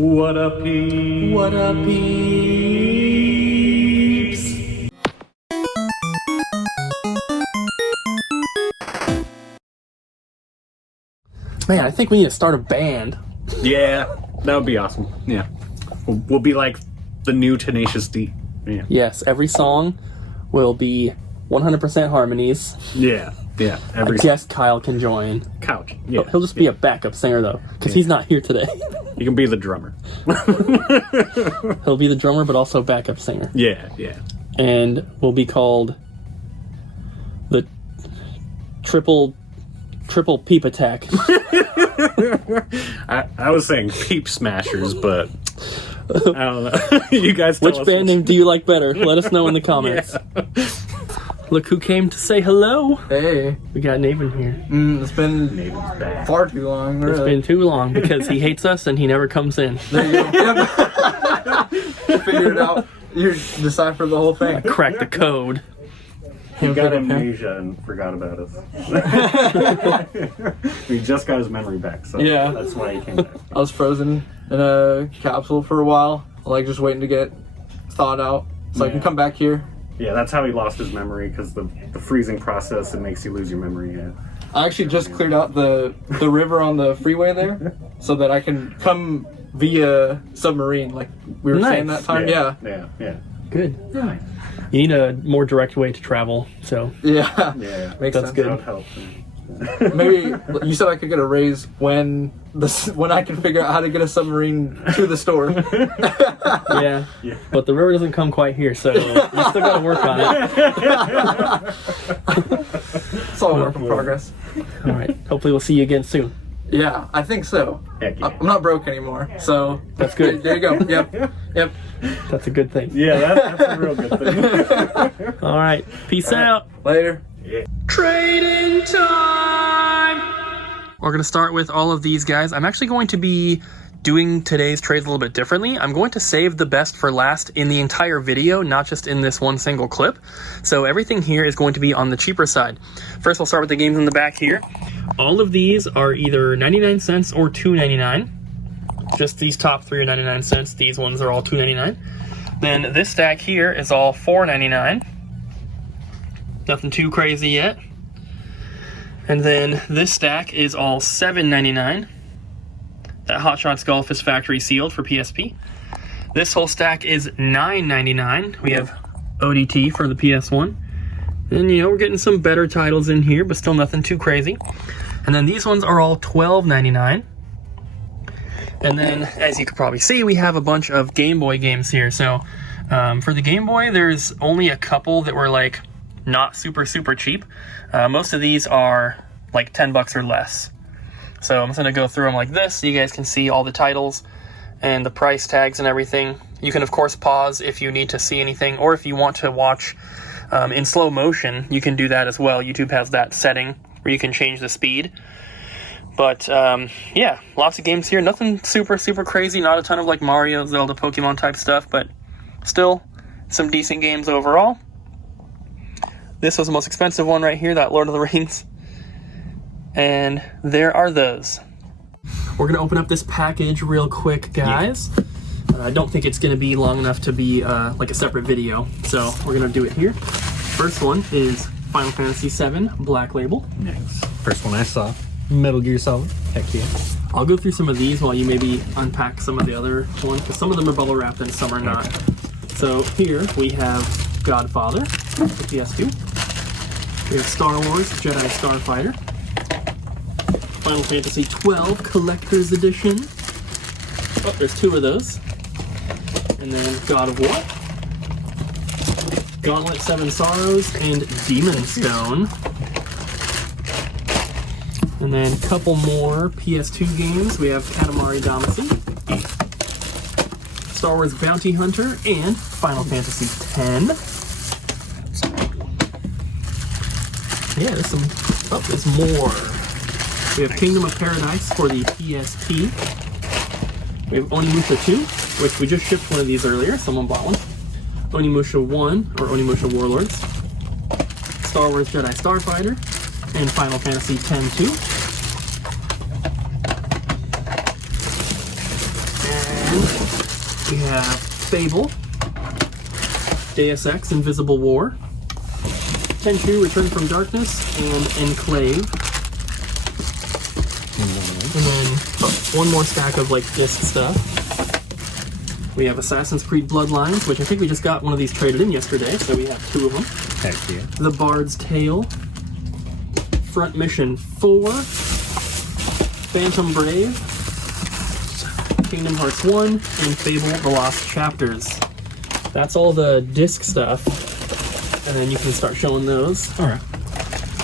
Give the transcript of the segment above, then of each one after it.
What up, peeps? What up, peeps? Man, I think we need to start a band. Yeah, that would be awesome. Yeah. We'll be like the new Tenacious D. Yeah. Yes, every song will be 100% harmonies. Yeah. Yeah. I guess Kyle can join. Couch. Yeah. He'll just be a backup singer, though, because he's not here today. You can be the drummer. He'll be the drummer, but also backup singer. Yeah, yeah. And we'll be called the Triple Peep Attack. I was saying Peep Smashers, but I don't know. You guys tell Which us band name do you like better? Let us know in the comments. Yeah. Look who came to say hello. Hey. We got Nathan here. It's been far too long, really. It's been too long because he hates us and he never comes in. There you go. Yep. Figured it out. You deciphered the whole thing. Crack the code. He got amnesia and forgot about us. He just got his memory back, so Yeah. that's why he came back. I was frozen in a capsule for a while, like just waiting to get thawed out so I can come back here. Yeah, that's how he lost his memory, because the freezing process, it makes you lose your memory. Yeah. I actually just cleared out the river on the freeway there so that I can come via submarine, like we were saying that time. Yeah. Good. You need a more direct way to travel, so. Yeah. Makes That's sense. good. That would help. Maybe you said I could get a raise when I can figure out how to get a submarine to the store. Yeah. But the river doesn't come quite here, so you still gotta work on it. It's all a work in progress. All right. Hopefully we'll see you again soon. Yeah, I think so. Heck yeah. I'm not broke anymore, so That's good. There you go. Yep. That's a good thing. Yeah, that's a real good thing. All right. Peace out. Later. Trading time! We're going to start with all of these guys. I'm actually going to be doing today's trades a little bit differently. I'm going to save the best for last in the entire video, not just in this one single clip. So everything here is going to be on the cheaper side. First, we'll start with the games in the back here. All of these are either 99 cents or $2.99. Just these top three are 99 cents. These ones are all $2.99. Then this stack here is all $4.99. Nothing too crazy yet. And then this stack is all $7.99. That Hot Shots Golf is factory sealed for PSP. This whole stack is $9.99. We have ODT for the PS1. And we're getting some better titles in here, but still nothing too crazy. And then these ones are all $12.99. And then, as you can probably see, we have a bunch of Game Boy games here. So for the Game Boy, there's only a couple that were like not super cheap. Most of these are like 10 bucks or less. So I'm just gonna go through them like this so you guys can see all the titles and the price tags and everything. You can of course pause if you need to see anything, or if you want to watch in slow motion, you can do that as well. YouTube has that setting where you can change the speed. But yeah, lots of games here. Nothing super crazy, not a ton of like Mario, Zelda, Pokemon type stuff, but still some decent games overall. This was the most expensive one right here, that Lord of the Rings. And there are those. We're going to open up this package real quick, guys. Yeah. I don't think it's going to be long enough to be like a separate video, so we're going to do it here. First one is Final Fantasy VII Black Label. Nice. First one I saw. Metal Gear Solid. Heck yeah. I'll go through some of these while you maybe unpack some of the other ones, because some of them are bubble wrapped and some are not. Okay. So here we have Godfather for PS2. We have Star Wars Jedi Starfighter. Final Fantasy 12 Collector's Edition. Oh, there's two of those. And then God of War. Gauntlet 7 Sorrows and Demon Stone. And then a couple more PS2 games. We have Katamari Damacy, Star Wars Bounty Hunter, and Final Fantasy X. Yeah, there's some. Oh, there's more. We have Kingdom of Paradise for the PSP. We have Onimusha 2, which we just shipped one of these earlier. Someone bought one. Onimusha 1, or Onimusha Warlords. Star Wars Jedi Starfighter. And Final Fantasy X-2. And we have Fable, Deus Ex Invisible War, Tenchu Return from Darkness, and Enclave. And then one more stack of like disc stuff. We have Assassin's Creed Bloodlines, which I think we just got one of these traded in yesterday, so we have 2 of them. Heck yeah. The Bard's Tale, Front Mission 4, Phantom Brave, Kingdom Hearts 1, and Fable The Lost Chapters. That's all the disc stuff, and then you can start showing those. All right.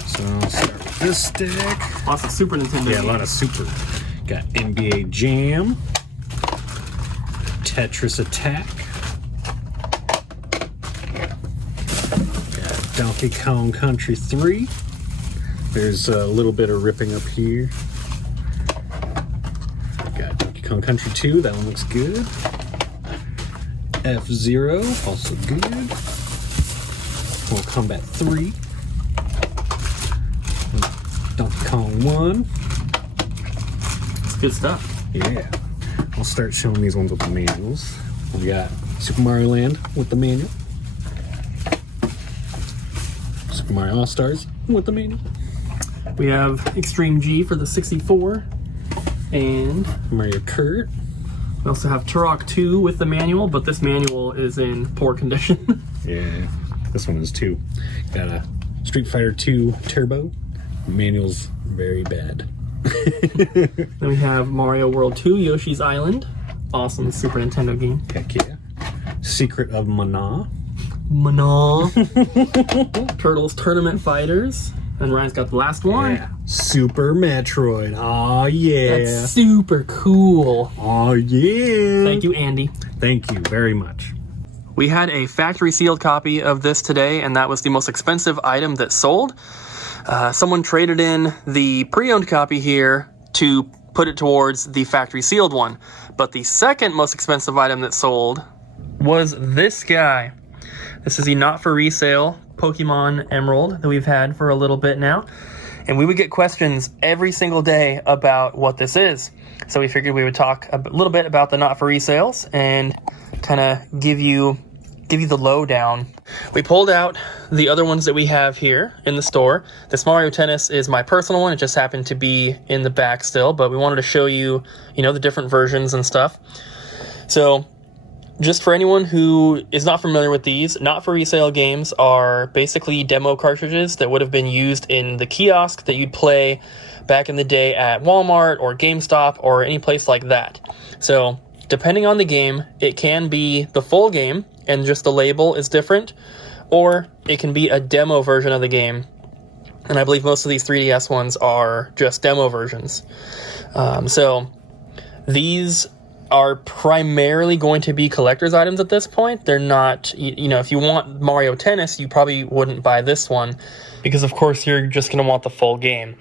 So I'll start with this stack. Lots of Super Nintendo Yeah, games. a lot of Super. Got NBA Jam, Tetris Attack, got Donkey Kong Country 3. There's a little bit of ripping up here. Got Donkey Kong Country 2, that one looks good. F-Zero, also good. Mortal Kombat 3. Donkey Kong 1. It's good stuff. Yeah. I'll start showing these ones with the manuals. We got Super Mario Land with the manual. Super Mario All-Stars with the manual. We have Extreme G for the 64, and Mario Kart. we also have Turok 2 with the manual, but this manual is in poor condition. Yeah. This one is too. Got a Street Fighter 2 Turbo. Manual's very bad. Then we have Mario World 2 Yoshi's Island. Awesome Super Nintendo game. Heck yeah. Secret of Mana. Mana. Turtles Tournament Fighters. And Ryan's got the last one. Yeah. Super Metroid. Aw, yeah. That's super cool. Aw, yeah. Thank you, Andy. Thank you very much. We had a factory sealed copy of this today, and that was the most expensive item that sold. Someone traded in the pre-owned copy here to put it towards the factory sealed one. But the second most expensive item that sold was this guy. This is the not for resale Pokemon Emerald that we've had for a little bit now. And we would get questions every single day about what this is. So we figured we would talk a little bit about the not for resales and kind of give you the lowdown. We pulled out the other ones that we have here in the store. This Mario Tennis is my personal one. It just happened to be in the back still, but we wanted to show you, the different versions and stuff. So just for anyone who is not familiar with these, not for resale games are basically demo cartridges that would have been used in the kiosk that you'd play back in the day at Walmart or GameStop or any place like that. So depending on the game, it can be the full game and just the label is different, or it can be a demo version of the game. And I believe most of these 3DS ones are just demo versions. So these are primarily going to be collector's items at this point. They're not, if you want Mario Tennis, you probably wouldn't buy this one because of course you're just going to want the full game.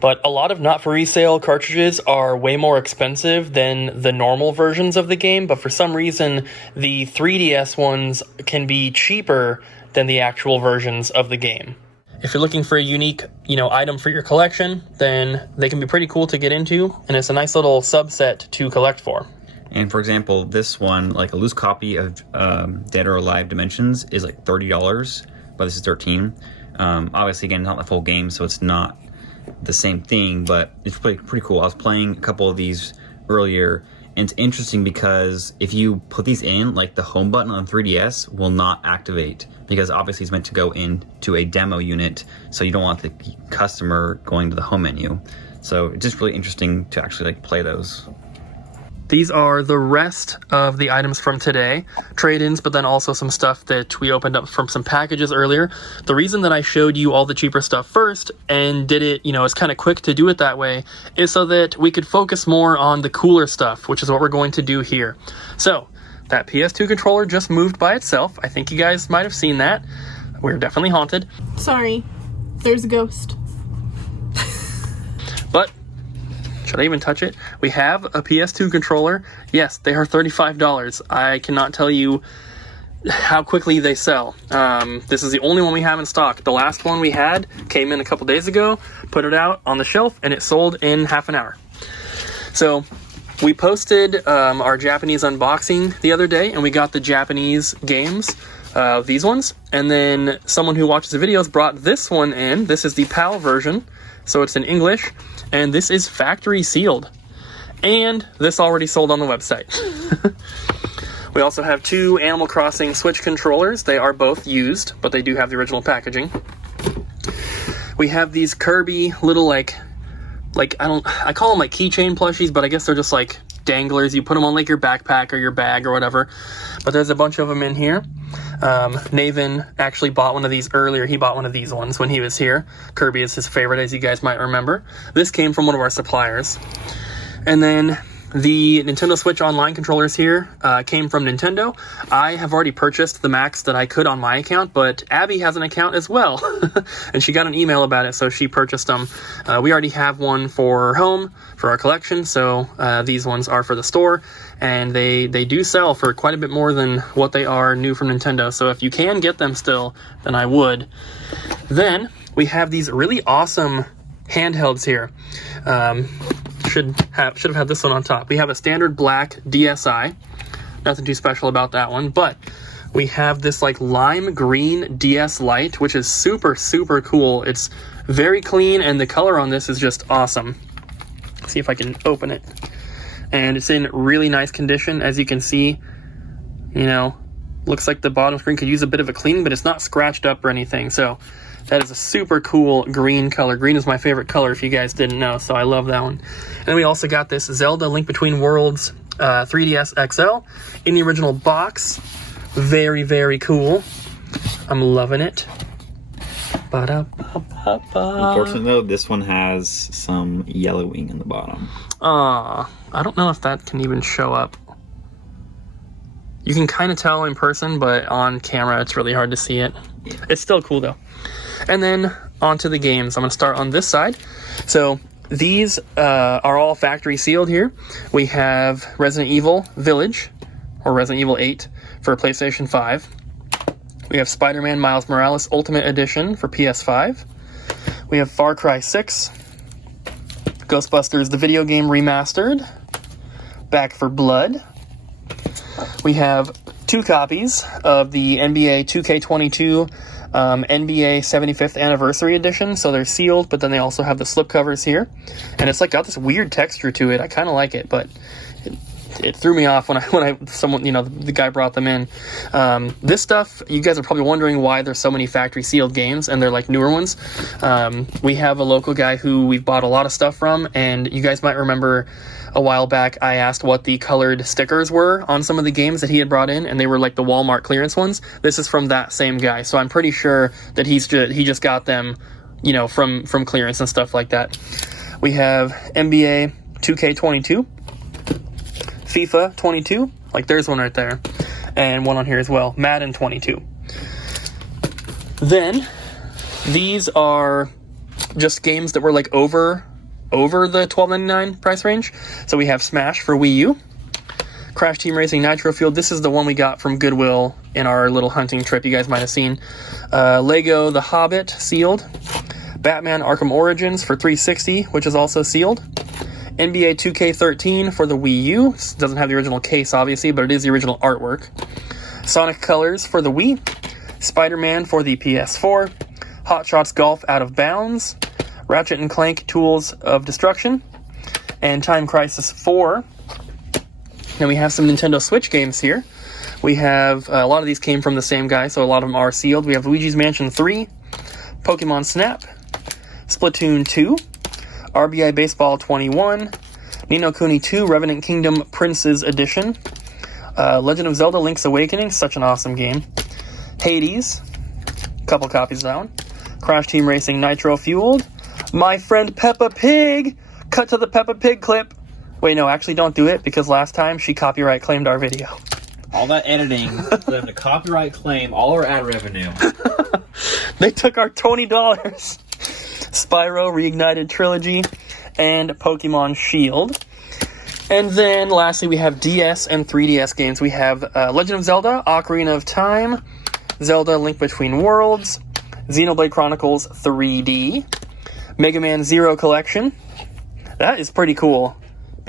But a lot of not for resale cartridges are way more expensive than the normal versions of the game, but for some reason the 3DS ones can be cheaper than the actual versions of the game. If you're looking for a unique, item for your collection, then they can be pretty cool to get into, and it's a nice little subset to collect for. And for example, this one, like a loose copy of Dead or Alive Dimensions is like $30, but this is $13. Obviously, again, not the full game, so it's not the same thing, but it's pretty cool. I was playing a couple of these earlier, and it's interesting because if you put these in, like the home button on 3DS will not activate because obviously it's meant to go into a demo unit, so you don't want the customer going to the home menu. So it's just really interesting to actually play those. These are the rest of the items from today, trade-ins, but then also some stuff that we opened up from some packages earlier. The reason that I showed you all the cheaper stuff first and did it, it's kind of quick to do it that way, is so that we could focus more on the cooler stuff, which is what we're going to do here. So, that PS2 controller just moved by itself. I think you guys might have seen that. We're definitely haunted. Sorry, there's a ghost. But should I even touch it? We have a PS2 controller. Yes, they are $35. I cannot tell you how quickly they sell. This is the only one we have in stock. The last one we had came in a couple days ago, put it out on the shelf, and it sold in half an hour. So we posted our Japanese unboxing the other day, and we got the Japanese games, these ones. And then someone who watches the videos brought this one in. This is the PAL version, so it's in English, and this is factory sealed. And this already sold on the website. We also have 2 Animal Crossing Switch controllers. They are both used, but they do have the original packaging. We have these Kirby little I call them like keychain plushies, but I guess they're just like danglers. You put them on like your backpack or your bag or whatever. But there's a bunch of them in here. Navin actually bought one of these earlier. He bought one of these ones when he was here. Kirby is his favorite, as you guys might remember. This came from one of our suppliers. And then the Nintendo Switch Online controllers here came from Nintendo. I have already purchased the max that I could on my account, but Abby has an account as well. And she got an email about it, so she purchased them. We already have one for home, for our collection, so these ones are for the store. And they do sell for quite a bit more than what they are new from Nintendo. So if you can get them still, then I would. Then we have these really awesome handhelds here. Should have had this one on top. We have a standard black DSi. Nothing too special about that one, but we have this like lime green DS Lite, which is super, super cool. It's very clean, and the color on this is just awesome. Let's see if I can open it. And it's in really nice condition. As you can see, you know, looks like the bottom screen could use a bit of a cleaning, but it's not scratched up or anything. So that is a super cool green color. Green is my favorite color, if you guys didn't know, so I love that one. And we also got this Zelda Link Between Worlds 3DS XL in the original box. Very, very cool. I'm loving it. Unfortunately, though, this one has some yellowing in the bottom. I don't know if that can even show up. You can kind of tell in person, but on camera, it's really hard to see it. Yeah. It's still cool, though. And then onto the games. I'm going to start on this side. So these are all factory sealed here. We have Resident Evil Village, or Resident Evil 8 for PlayStation 5. We have Spider-Man Miles Morales Ultimate Edition for PS5. We have Far Cry 6, Ghostbusters the video game remastered, Back for Blood. We have 2 copies of the NBA 2K22 NBA 75th Anniversary Edition. So they're sealed, but then they also have the slipcovers here. And it's like got this weird texture to it. I kind of like it, but it threw me off when someone, you know, the guy brought them in. This stuff, you guys are probably wondering why there's so many factory sealed games, and they're like newer ones. We have a local guy who we've bought a lot of stuff from, and you guys might remember a while back I asked what the colored stickers were on some of the games that he had brought in, and they were like the Walmart clearance ones. This is from that same guy, so I'm pretty sure that he just got them, you know, from clearance and stuff like that. We have NBA 2K22, FIFA 22, like there's one right there, and one on here as well, Madden 22. Then these are just games that were like over the $12.99 price range. So we have Smash for Wii U, Crash Team Racing Nitro Fuel. This is the one we got from Goodwill in our little hunting trip you guys might have seen. Lego The Hobbit sealed, Batman Arkham Origins for 360, which is also sealed. NBA 2K13 for the Wii U. This doesn't have the original case, obviously, but it is the original artwork. Sonic Colors for the Wii. Spider-Man for the PS4. Hot Shots Golf Out of Bounds. Ratchet & Clank Tools of Destruction. And Time Crisis 4. And we have some Nintendo Switch games here. We have, a lot of these came from the same guy, so a lot of them are sealed. We have Luigi's Mansion 3. Pokemon Snap. Splatoon 2. RBI Baseball 21, Ni no Kuni 2, Revenant Kingdom Prince's Edition, Legend of Zelda Link's Awakening, such an awesome game, Hades, a couple copies of that one, Crash Team Racing Nitro Fueled, My Friend Peppa Pig, cut to the Peppa Pig clip. Wait, no, actually don't do it, because last time she copyright claimed our video. All that editing for them to copyright claim all our ad revenue. They took our $20. Spyro Reignited Trilogy, and Pokemon Shield. And then lastly we have DS and 3DS games. We have Legend of Zelda, Ocarina of Time, Zelda Link Between Worlds, Xenoblade Chronicles 3D, Mega Man Zero Collection. That is pretty cool,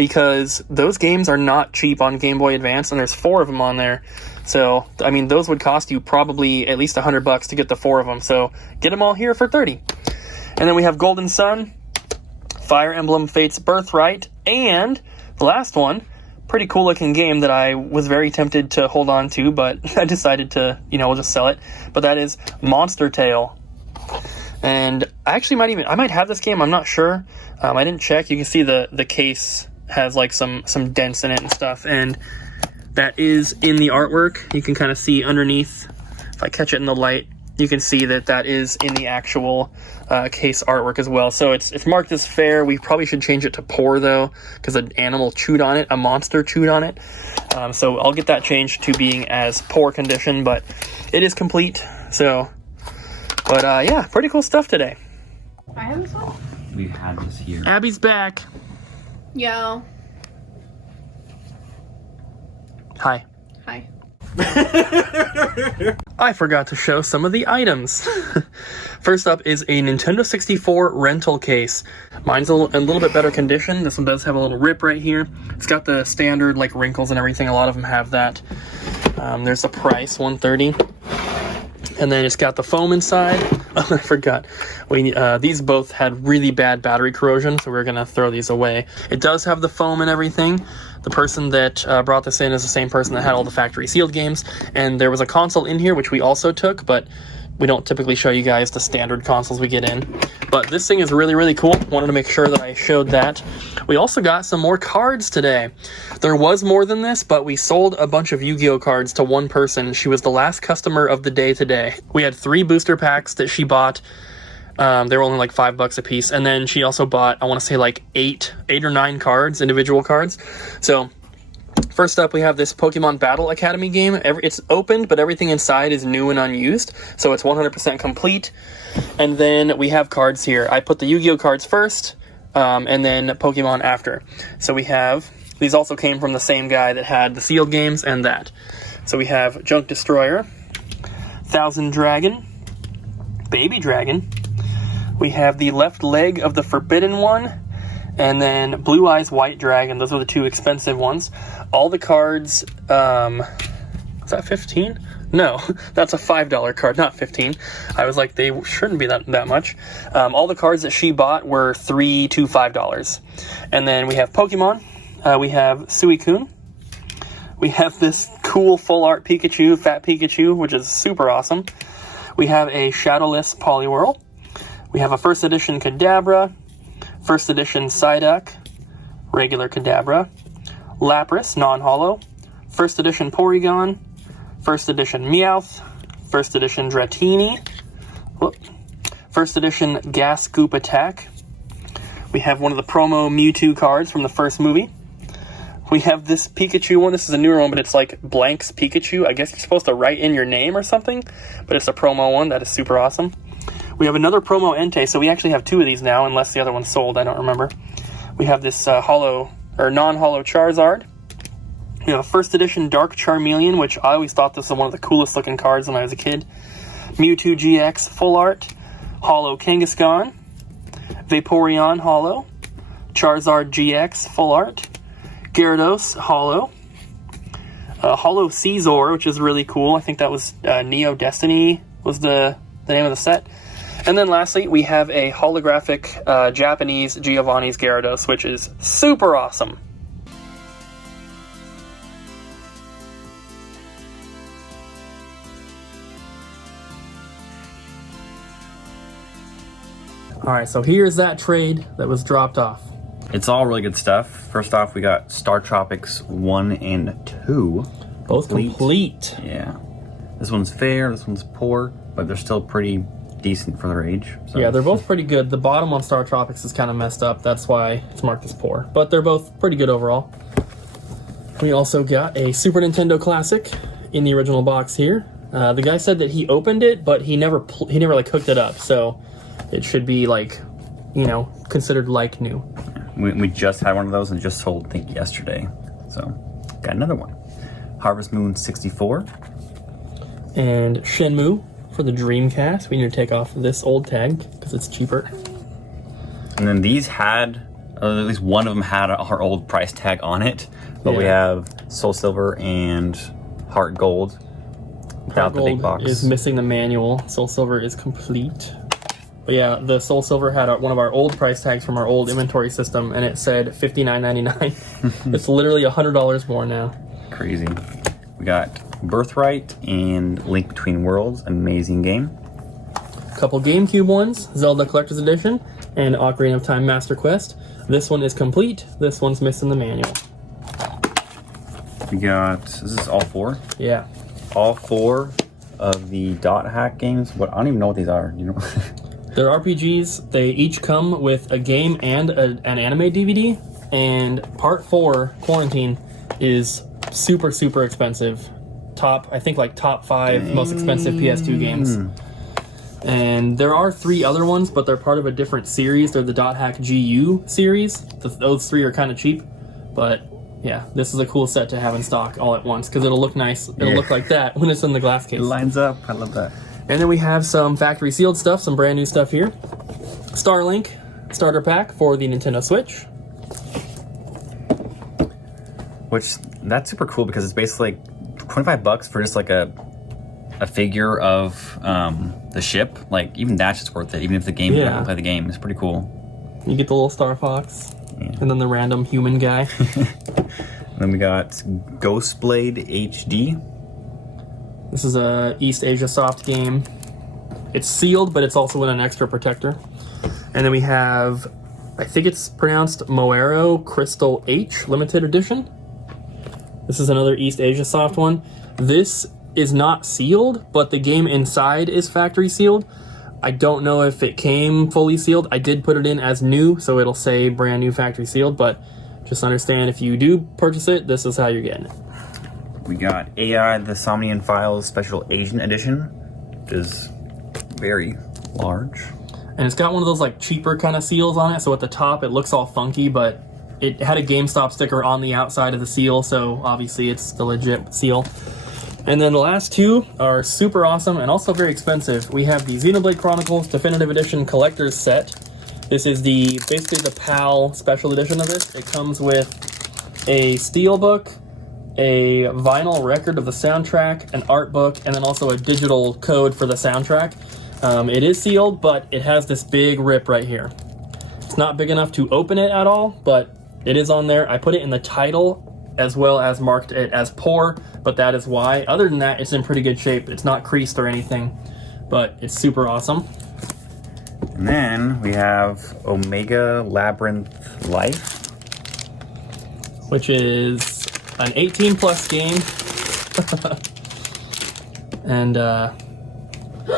because those games are not cheap on Game Boy Advance, and there's 4 of them on there. So, I mean, those would cost you probably at least $100 to get the 4 of them. So, get them all here for $30. And then we have Golden Sun, Fire Emblem Fate's Birthright, and the last one, pretty cool looking game that I was very tempted to hold on to, but I decided to, we'll just sell it. But that is Monster Tale. And I actually I might have this game, I'm not sure. I didn't check. You can see the case has like some dents in it and stuff, and that is in the artwork. You can kind of see underneath, if I catch it in the light, you can see that is in the actual case artwork as well. So it's marked as fair. We probably should change it to poor though, because an animal chewed on it, a monster chewed on it. So I'll get that changed to being as poor condition, but it is complete. So, but yeah, pretty cool stuff today. I have this one? We've had this here. Abby's back. Yo. Hi. Hi. I forgot to show some of the items. First up is a Nintendo 64 rental case. Mine's a little bit better condition. This one does have a little rip right here. It's got the standard like wrinkles and everything. A lot of them have that. There's the price, $130. And then it's got the foam inside. Oh, I forgot. These both had really bad battery corrosion, so we're going to throw these away. It does have the foam and everything. The person that brought this in is the same person that had all the factory sealed games. And there was a console in here, which we also took, but we don't typically show you guys the standard consoles we get in. But this thing is really, really cool. Wanted to make sure that I showed that. We also got some more cards today. There was more than this, but we sold a bunch of Yu-Gi-Oh cards to one person. She was the last customer of the day today. We had 3 booster packs that she bought. They were only like $5 a piece. And then she also bought, I want to say like 8 or 9 cards, individual cards. So first up, we have this Pokemon Battle Academy game. It's opened, but everything inside is new and unused, so it's 100% complete. And then we have cards here. I put the Yu-Gi-Oh cards first, and then Pokemon after. So we have, these also came from the same guy that had the sealed games and that. So we have Junk Destroyer, Thousand Dragon, Baby Dragon. We have the left leg of the Forbidden One, and then Blue Eyes White Dragon. Those are the 2 expensive ones. All the cards, is that 15? No, that's a $5 card, not 15. I was like, they shouldn't be that much. All the cards that she bought were $3 to $5. And then we have Pokemon. We have Suicune. We have this cool full art Pikachu, Fat Pikachu, which is super awesome. We have a Shadowless Poliwhirl. We have a first edition Kadabra, first edition Psyduck, regular Kadabra, Lapras, non-holo, first edition Porygon, first edition Meowth, first edition Dratini, first edition Gas Goop Attack. We have one of the promo Mewtwo cards from the first movie. We have this Pikachu one. This is a newer one, but it's like Blanks Pikachu. I guess you're supposed to write in your name or something, but it's a promo one. That is super awesome. We have another promo Entei, so we actually have 2 of these now, unless the other one's sold. I don't remember. We have this non-holo Charizard. We have a first edition Dark Charmeleon, which I always thought this was one of the coolest looking cards when I was a kid. Mewtwo GX Full Art, Holo Kangaskhan, Vaporeon Holo, Charizard GX Full Art, Gyarados Holo, Holo Caesar, which is really cool. I think that was Neo Destiny was the name of the set. And then lastly, we have a holographic Japanese Giovanni's Gyarados, which is super awesome. Alright, so here's that trade that was dropped off. It's all really good stuff. First off, we got Star Tropics 1 and 2. Both complete. Yeah. This one's fair, this one's poor, but they're still pretty decent for their age. So. Yeah, they're both pretty good. The bottom on Star Tropics is kind of messed up. That's why it's marked as poor. But they're both pretty good overall. We also got a Super Nintendo Classic in the original box here. The guy said that he opened it, but he never like hooked it up. So it should be like, considered like new. We just had one of those and just sold, I think, yesterday. So got another one. Harvest Moon 64. And Shenmue for the Dreamcast. We need to take off this old tag because it's cheaper. And then these had at least one of them had our old price tag on it. But we have Soul Silver and Heart Gold without the big box. Is missing the manual. Soul Silver is complete. But yeah, the Soul Silver had one of our old price tags from our old inventory system, and it said $59.99. It's literally $100 more now. Crazy. We got Birthright and Link Between Worlds. Amazing game. A couple GameCube ones, Zelda Collector's Edition and Ocarina of Time Master Quest. This one is complete. This one's missing the manual. We got, this is all 4? Yeah. All 4 of the dot hack games. What, I don't even know what these are, you know? They're RPGs. They each come with a game and an anime DVD. And part 4, Quarantine, is super, super expensive. I think like top 5 most expensive PS2 games. And there are 3 other ones, but they're part of a different series. They're the Dot Hack GU series. Those 3 are kind of cheap. But yeah, this is a cool set to have in stock all at once because it'll look nice. It'll look like that when it's in the glass case. It lines up. I love that. And then we have some factory sealed stuff, some brand new stuff here. Starlink starter pack for the Nintendo Switch. Which, that's super cool because it's basically like $25 for just like a figure of the ship. Like, even that's just worth it, even if the game, you don't play the game. It's pretty cool. You get the little Star Fox, and then the random human guy. Then we got Ghostblade HD. This is a East Asia Soft game. It's sealed, but it's also in an extra protector. And then we have, I think it's pronounced Moero Crystal H Limited Edition. This is another East Asia Soft one. This is not sealed, but the game inside is factory sealed. I don't know if it came fully sealed. I did put it in as new, so it'll say brand new factory sealed, but just understand if you do purchase it, this is how you're getting it. We got AI The Somnian Files Special Asian Edition, which is very large. And it's got one of those like cheaper kind of seals on it, so at the top it looks all funky, but it had a GameStop sticker on the outside of the seal, so obviously it's the legit seal. And then the last 2 are super awesome and also very expensive. We have the Xenoblade Chronicles Definitive Edition Collector's Set. This is basically the PAL special edition of this. It comes with a steelbook, a vinyl record of the soundtrack, an art book, and then also a digital code for the soundtrack. It is sealed, but it has this big rip right here. It's not big enough to open it at all, but it is on there. I put it in the title as well as marked it as poor, but that is why. Other than that, it's in pretty good shape. It's not creased or anything, but it's super awesome. And then we have Omega Labyrinth Life, which is an 18 plus game. And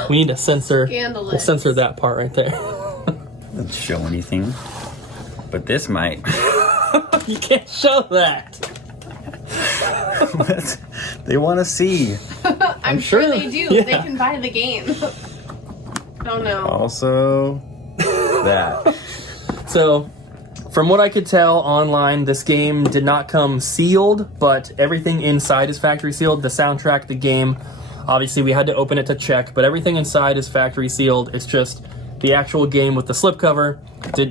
we need to censor. Scandalous. We'll censor that part right there. doesn't show anything, but this might. You can't show that. They want to see. I'm sure sure. they do. Yeah. They can buy the game. Oh no. Also, that. So, from what I could tell online, this game did not come sealed, but everything inside is factory sealed. The soundtrack, the game, obviously we had to open it to check, but everything inside is factory sealed. It's just the actual game with the slipcover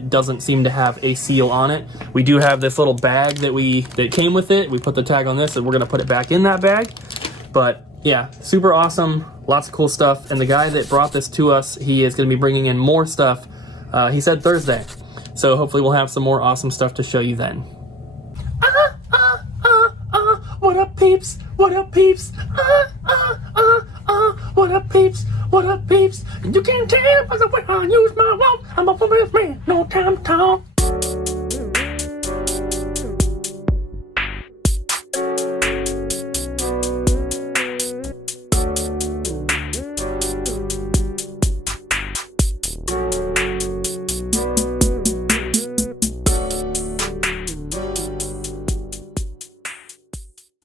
doesn't seem to have a seal on it. We do have this little bag that came with it. We put the tag on this, and we're gonna put it back in that bag. But yeah, super awesome, lots of cool stuff. And the guy that brought this to us, he is gonna be bringing in more stuff. He said Thursday, so hopefully we'll have some more awesome stuff to show you then. What up, peeps? What up, peeps? What up, peeps? What up, peeps? You can't tell by the way I use my walk. I'm a woman's man, no time to talk.